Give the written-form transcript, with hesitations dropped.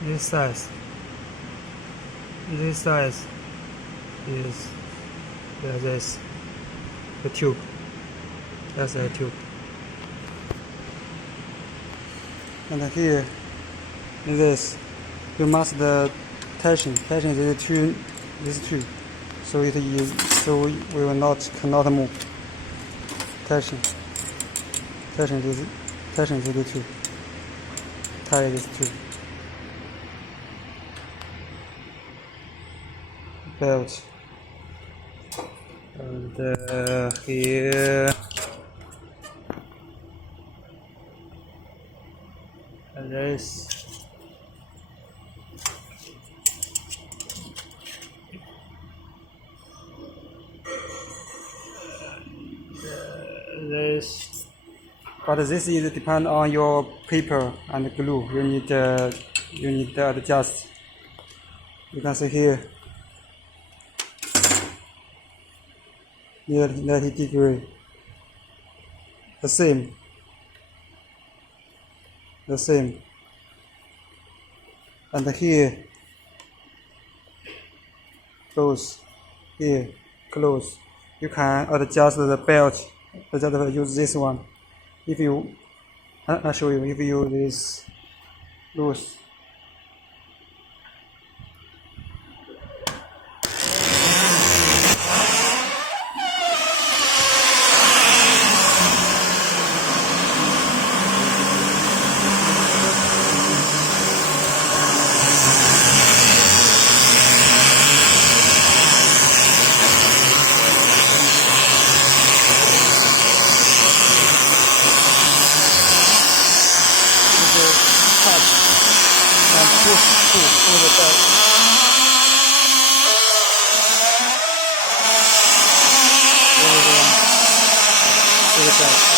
This size is this the tube. That's a tube. And here is this. You must the tension is two, so we cannot move. Tension is the two. Tie is two. Belt. And here and this. But this is depend on your paper and glue. You need to adjust. You can see here, near 90 degree. The same. And here, close. Here, close. You can adjust the belt. Just use this one. If you, I'll show you. If you use this loose. Pull the belt. Pull the belt.